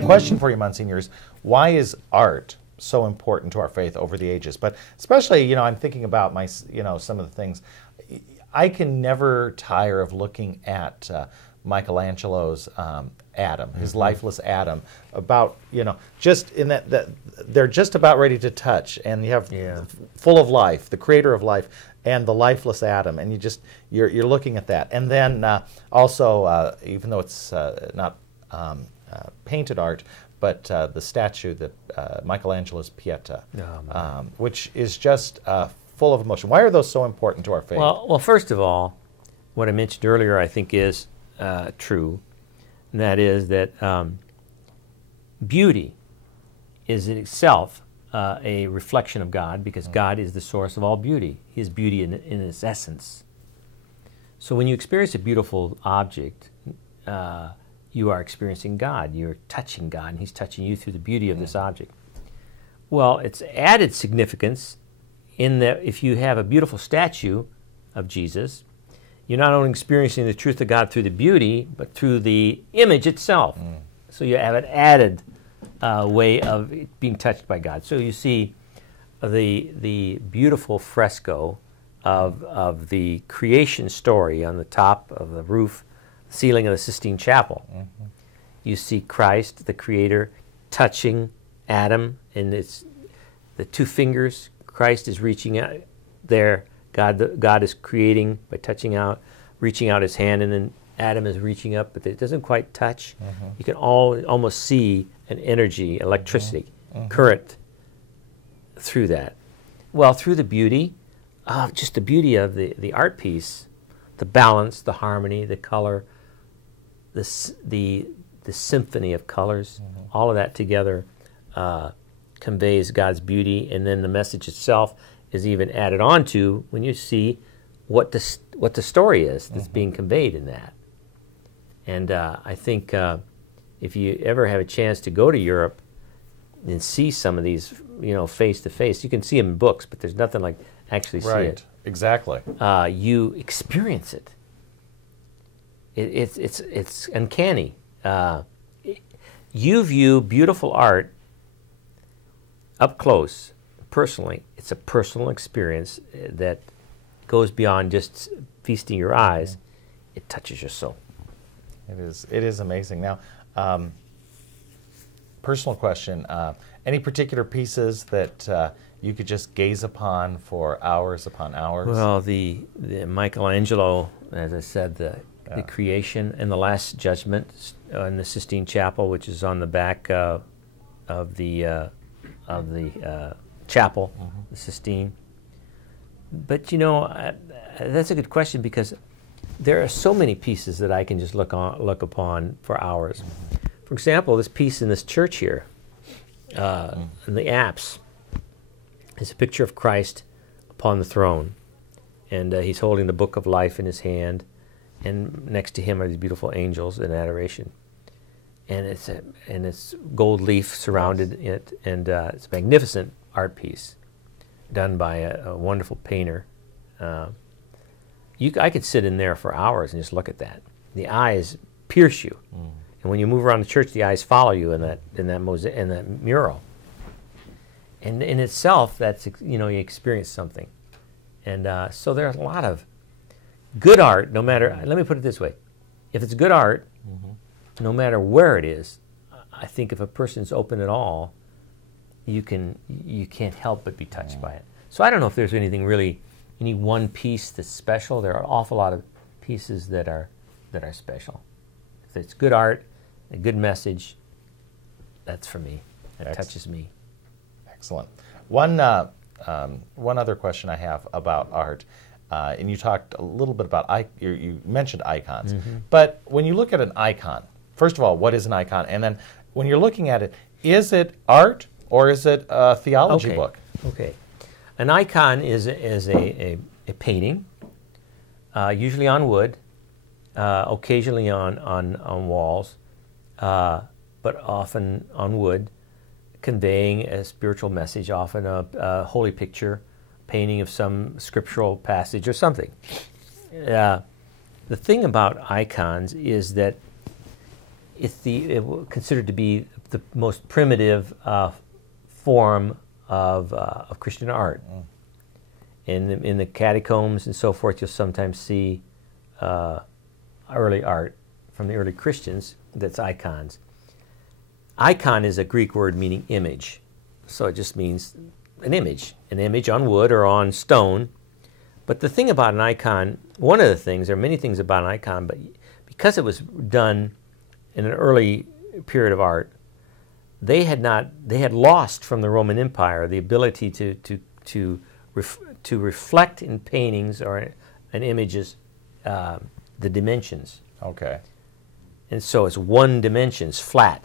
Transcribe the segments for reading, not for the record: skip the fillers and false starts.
my question for you, Monsignor, is why is art so important to our faith over the ages? But especially, you know, I'm thinking about my, you know, some of the things. I can never tire of looking at Michelangelo's Adam, his lifeless Adam, about, you know, just in that they're just about ready to touch, and you have full of life, the creator of life, and the lifeless Adam, and you're looking at that. And then also, even though it's not painted art, but the statue that Michelangelo's Pieta, which is just full of emotion. Why are those so important to our faith? Well, first of all, what I mentioned earlier, I think, is true, and that is that beauty is in itself a reflection of God, because God is the source of all beauty. He is beauty in its essence. So when you experience a beautiful object, you are experiencing God. You're touching God, and He's touching you through the beauty of this object. Well, it's added significance in that if you have a beautiful statue of Jesus, you're not only experiencing the truth of God through the beauty, but through the image itself. So you have an added way of being touched by God. So you see the beautiful fresco of the creation story on the top of the roof, ceiling of the Sistine Chapel. You see Christ, the Creator, touching Adam, and it's the two fingers. Christ is reaching out there. God is creating by touching out, reaching out His hand, and then Adam is reaching up, but it doesn't quite touch. You can almost see an energy, electricity, current through that. Well, through the beauty, just the beauty of the art piece, the balance, the harmony, the color, the symphony of colors, all of that together conveys God's beauty, and then the message itself is even added on to when you see what the story is that's being conveyed in that. And I think if you ever have a chance to go to Europe and see some of these, you know, face to face, you can see them in books, but there's nothing like actually see it. Exactly. You experience it. It's uncanny. You view beautiful art up close, personally. It's a personal experience that goes beyond just feasting your eyes. It touches your soul. It is amazing. Now, personal question, any particular pieces that you could just gaze upon for hours upon hours? Well, the Michelangelo, as I said, the creation and the Last Judgment in the Sistine Chapel, which is on the back of the chapel, the Sistine. But you know, that's a good question, because there are so many pieces that I can just look upon for hours. For example, this piece in this church here, in the apse, is a picture of Christ upon the throne, and He's holding the book of life in His hand, and next to Him are these beautiful angels in adoration. And it's gold leaf surrounded it, and it's a magnificent art piece done by a wonderful painter. I could sit in there for hours and just look at that. The eyes pierce you, and when you move around the church, the eyes follow you in that mural. And in itself, that's, you know, you experience something. And so there's a lot of good art. No matter, let me put it this way: if it's good art, no matter where it is, I think if a person's open at all, you can't help but be touched by it. So I don't know if there's anything really, any one piece that's special. There are an awful lot of pieces that are special. If it's good art, a good message, that's for me. It touches me. Excellent. One other question I have about art, and you talked a little bit about, you mentioned icons, but when you look at an icon, first of all, what is an icon? And then when you're looking at it, is it art or is it a theology book? Okay. An icon is a painting, usually on wood, occasionally on walls, but often on wood, conveying a spiritual message, often a holy picture, painting of some scriptural passage or something. The thing about icons is that it's considered to be the most primitive form of Christian art. In the catacombs and so forth, you'll sometimes see early art from the early Christians that's icons. Icon is a Greek word meaning image. So it just means an image on wood or on stone. But the thing about an icon, one of the things, there are many things about an icon, but because it was done in an early period of art, they had lost from the Roman Empire the ability to reflect in paintings or in images the dimensions. Okay. And so it's one dimension, it's flat.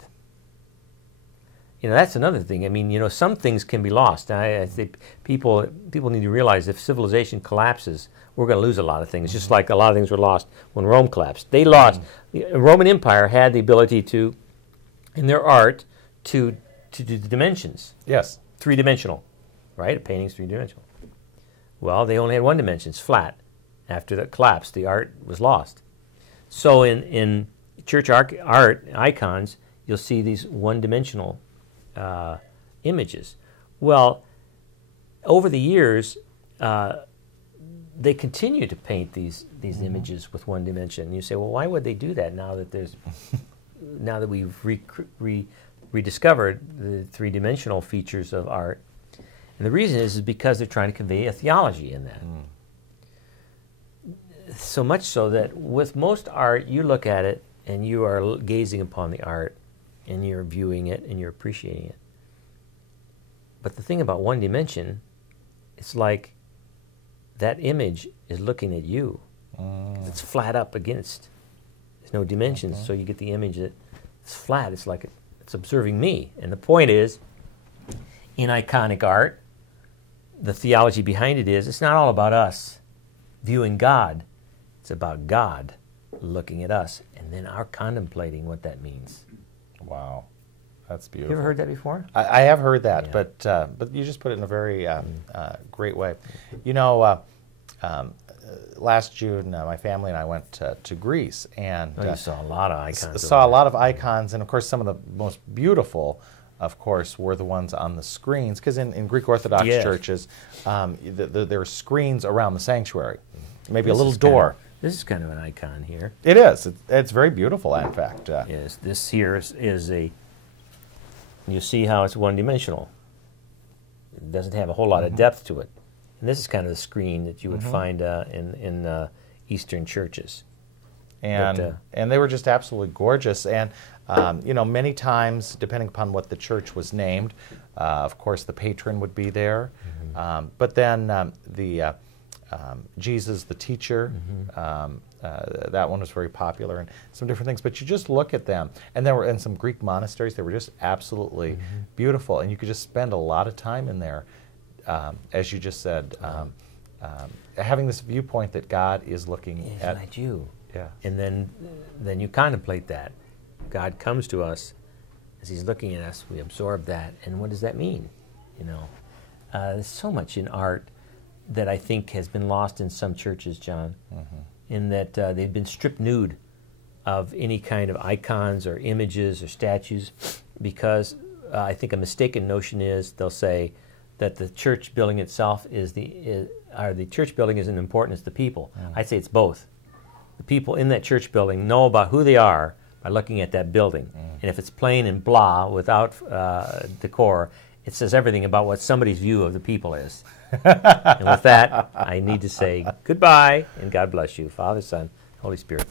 That's another thing. I mean, some things can be lost. I think people need to realize if civilization collapses, we're going to lose a lot of things, just like a lot of things were lost when Rome collapsed. They lost. The Roman Empire had the ability to, in their art, to do the dimensions. Yes. Three-dimensional, right? A painting's three-dimensional. Well, they only had one dimension, it's flat. After that collapse, the art was lost. So in church art icons, you'll see these one-dimensional images. Well, over the years, they continue to paint these images with one dimension. And you say, well, why would they do that now that we've rediscovered the three-dimensional features of art? And the reason is because they're trying to convey a theology in that. So much so that with most art, you look at it and you are gazing upon the art and you're viewing it and you're appreciating it. But the thing about one dimension, it's like that image is looking at you. It's flat up against. There's no dimensions, so you get the image that it's flat. It's like it's observing me. And the point is, in iconic art, the theology behind it is it's not all about us viewing God. It's about God looking at us and then our contemplating what that means. Wow, that's beautiful. You ever heard that before? I have heard that, Yeah. but you just put it in a very great way. Last June, my family and I went to Greece, and You saw a lot of icons. saw a lot of icons, and of course some of the most beautiful, of course, were the ones on the screens, because in Greek Orthodox churches, there are screens around the sanctuary, maybe a little door. This is kind of an icon here. It is. It's very beautiful, in fact. Yes, this here is a. You see how it's one-dimensional. It doesn't have a whole lot of depth to it. And this is kind of the screen that you would find in Eastern churches. And they were just absolutely gorgeous. And many times, depending upon what the church was named, of course the patron would be there. But then Jesus the teacher, that one was very popular, and some different things. But you just look at them, and there were in some Greek monasteries, they were just absolutely beautiful, and you could just spend a lot of time in there, as you just said, having this viewpoint that God is looking at you. Yeah. And then you contemplate that. God comes to us as He's looking at us. We absorb that, and what does that mean? There's so much in art that I think has been lost in some churches, John, in that they've been stripped nude of any kind of icons or images or statues, because I think a mistaken notion is they'll say that the church building itself the church building isn't important as the people. I'd say it's both. The people in that church building know about who they are by looking at that building, and if it's plain and blah without decor, it says everything about what somebody's view of the people is. And with that, I need to say goodbye, and God bless you, Father, Son, Holy Spirit.